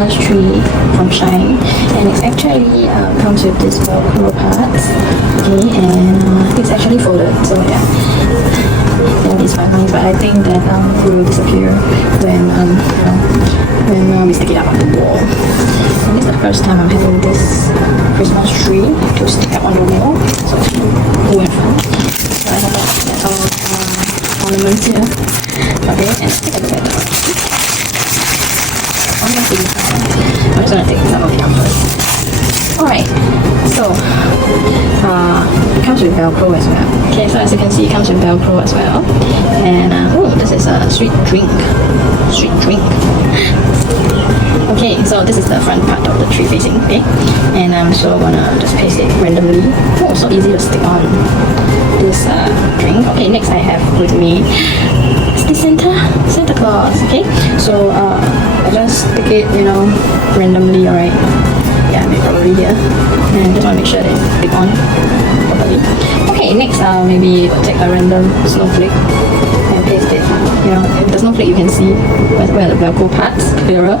Christmas tree from Shein, and it's actually comes with this Velcro parts. Okay, and it's actually folded, so yeah. And it's fine, but I think that it will disappear when we stick it up on the wall. And this is the first time I'm having this Christmas tree to stick up on the wall, so it's cool and fun. So I have all ornaments here. Okay, and stick at the back. I'm just gonna take some of it out first. Alright, so it comes with Velcro as well. Okay, so as you can see, it comes with Velcro as well. And oh, this is a sweet drink. Sweet drink. Okay, so this is the front part of the tree facing. Okay, and I'm so gonna just paste it randomly. Oh, so easy to stick on this drink. Okay, next I have with me is the Santa Claus. Okay, so I just stick it, randomly. Alright. Yeah, maybe probably here, and just want to make sure that it's stick on properly. Okay, next maybe take a random snowflake and paste it. The snowflake you can see where the Velcro parts clearer.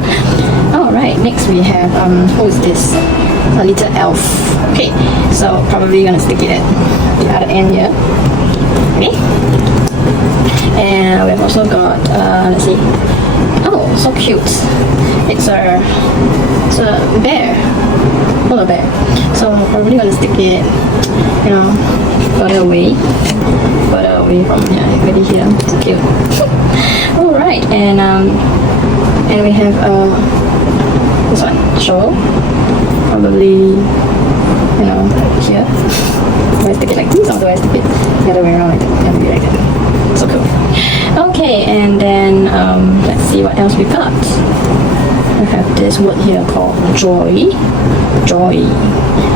Alright, next we have who is this? A little elf. Okay, so probably gonna stick it at the other end here. Okay, and we've also got let's see. Oh, so cute! It's a bear, polar bear. So I'm probably gonna stick it, further away from maybe here. It's cute. All right, and we have this one, shawl. Probably, here. Do I stick it like this, or do I stick it the other way around? Like that? Maybe like that. So cool. Okay, and then let's see what else we got. We have this word here called joy. Joy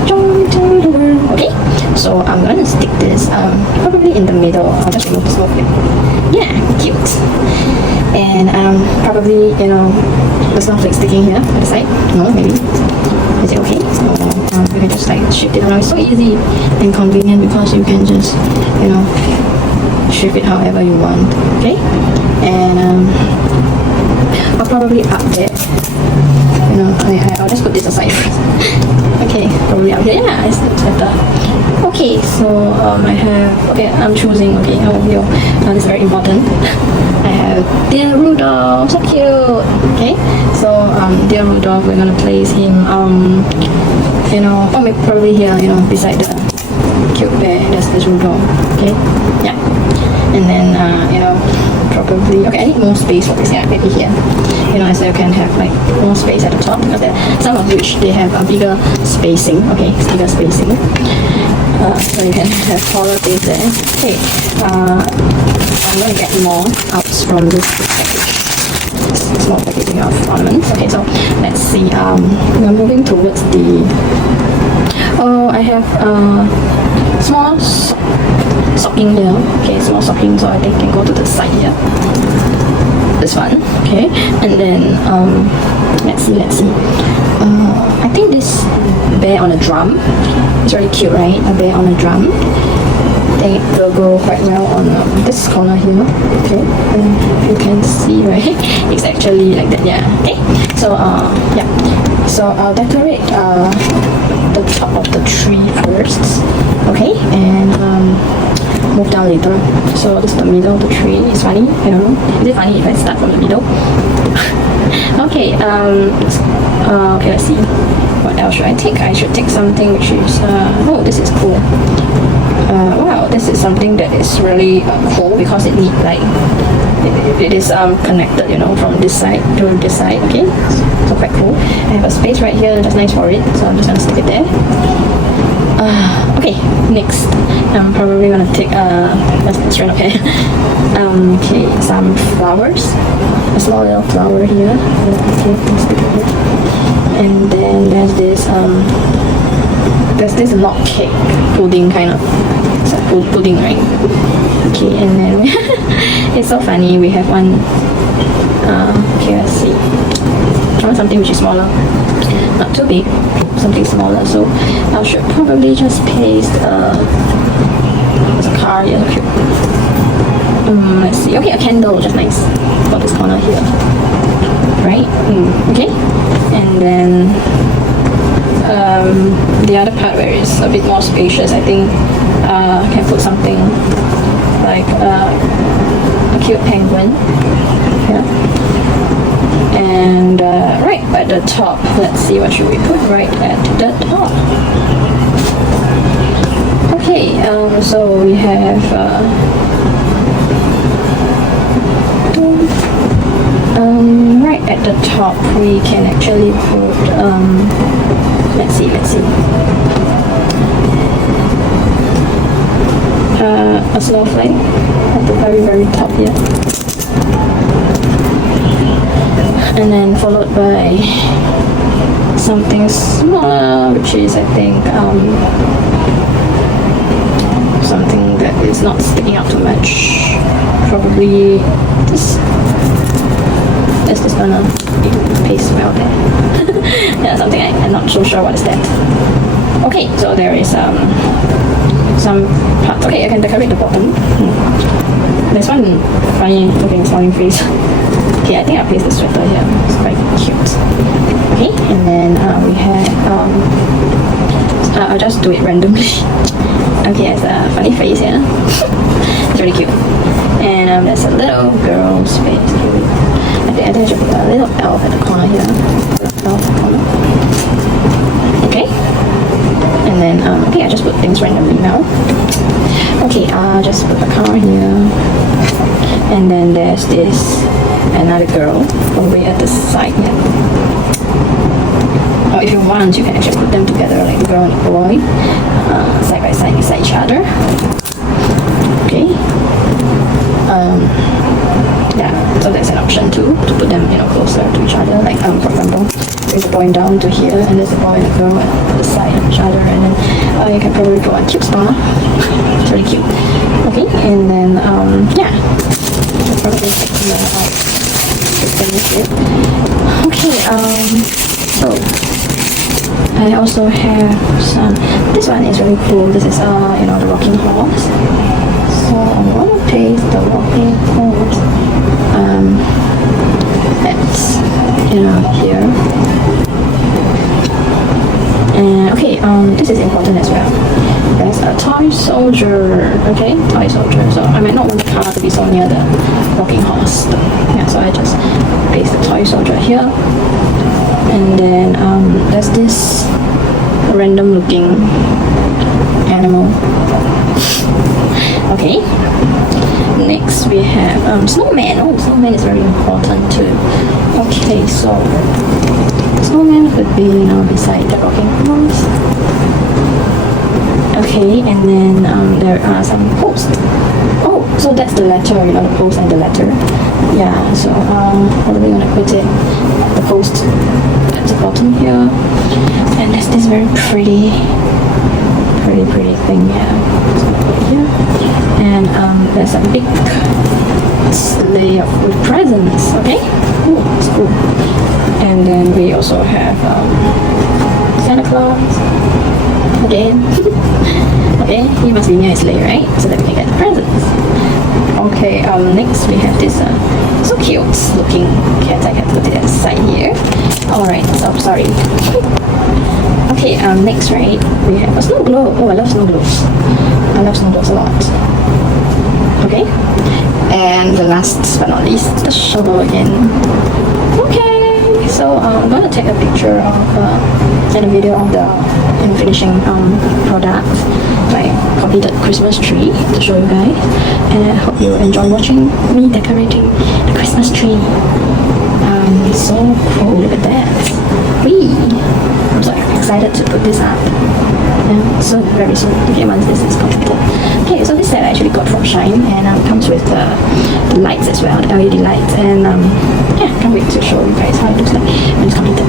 to the world. Okay, so I'm gonna stick this probably in the middle. I'll just remove the snowflake. Yeah, cute. And probably the snowflake sticking here at the side. No, maybe. Is it okay? You can just like shift it around. It's so easy and convenient because you can just shift it however you want. Okay, and I'll probably up there. I'll just put this aside first. Okay, probably up here. Yeah, it's better. Okay, so I have. Okay, I'm choosing. Okay, this is very important. I have dear Rudolph. So cute. Okay, so dear Rudolph, we're gonna place him. Maybe probably here. Beside the cute bear. There's this Rudolph. Okay, yeah, and then probably. Okay, I need more space for this. Yeah, maybe here. So you can have like more space at the top because some of which they have a bigger spacing. Okay, it's bigger spacing. So you can have taller things there. Okay, I'm going to get more out from this package. Small packaging of ornaments. Okay, so let's see. We're moving towards the. Oh, I have small socking here. Okay, small socking, so I think I can go to the side here. This one, okay, and then let's see. I think this bear on a drum is really cute, right? A bear on a drum. I think it will go quite well on this corner here. Okay, and you can see, right? It's actually like that. Yeah. Okay. So yeah. So I'll decorate the top of the tree first. Okay, and move down later. So this is the middle of the tree. It's funny, I don't know. Is it funny if I start from the middle? Okay, okay, let's see. What else should I take? I should take something which is, oh, this is cool. Wow, this is something that is really cool because it needs like, it is connected, from this side to this side, okay? So quite cool. I have a space right here that's nice for it, so I'm just gonna stick it there. Okay, next I'm probably gonna take let's run up here. Okay, some flowers, a small little flower here. Okay, let's stick it here. And then there's this log cake pudding kind of. It's a pudding, right? Okay, and then it's so funny. We have one. Okay, let's see. I want something which is smaller, not too big, something smaller. So I should probably just paste there's a car here. Cute. Let's see. Okay, a candle, just nice for this corner here. right? Okay, and then the other part where it's a bit more spacious, I think I can put something like a cute penguin here. And right at the top, let's see, what should we put right at the top? Okay, so we have right at the top we can actually put let's see a snowflake at the very top here, and then followed by something smaller, which is I think something that is not sticking out too much. Probably this is gonna be paste well there. Yeah, something I'm not so sure what is that. Okay, so there is some parts. Okay, I can decorate the bottom. There's one funny looking smiling face. Okay, I think I'll place the sweater here. It's quite cute. Okay, and then we have I'll just do it randomly. Okay, it's a funny face here. It's really cute. And there's a little girl's face. I think I should put a little elf at the corner here. Okay. And then okay, I just put things randomly now. Okay, I'll just put the car here. And then there's this another girl over at the side here. Or if you want, you can actually put them together, like the girl and the boy, side by side beside each other. Okay. Yeah, so that's an option too, to put them, closer to each other. Like for example, there's a boy down to here, and there's a boy and a girl at the side of each other, and then you can probably draw a cute star. It's really cute. Okay, and then yeah, I'll probably take them out. Okay, so I also have some. This one is really cool. This is the rocking horse. So I'm gonna paste the rocking horse that's here. And okay, this is important as well. There's a toy soldier. Okay, toy soldier. So I might not want the car to be so near the rocking horse. Yeah, so I just paste the toy soldier here. And then there's this random looking animal. Okay, next we have snowman. Oh, snowman is very important too. Okay, so snowman could be beside the rocking horse. Okay, and then there are some posts. Oh, so that's the letter, the post and the letter. Yeah, so probably gonna put it the post at the bottom here. And there's this very pretty thing here. So put it here. And there's a big sleigh with presents. Okay, cool, it's cool. And then we also have Santa Claus again. Okay, he must be near his sleigh, right? So that we can get the presents. Okay, next we have this so cute looking cat. I can put it at the side here. Alright, so sorry. Okay, next, right, we have a snow globe. Oh, I love snow globes. I love snow globes a lot. Okay, and the last but not least, the shovel again. Okay, so I'm gonna take a picture of and a video of the finishing product, my completed Christmas tree, to show you guys. And I hope you enjoy watching me decorating the Christmas tree. So cool, look at that. Whee! I'm so excited to put this up. And soon, very soon, once this is completed. Okay, so this set I actually got from Shein, and comes with the lights as well, the LED lights. And yeah, can't wait to show you guys how it looks like when it's completed.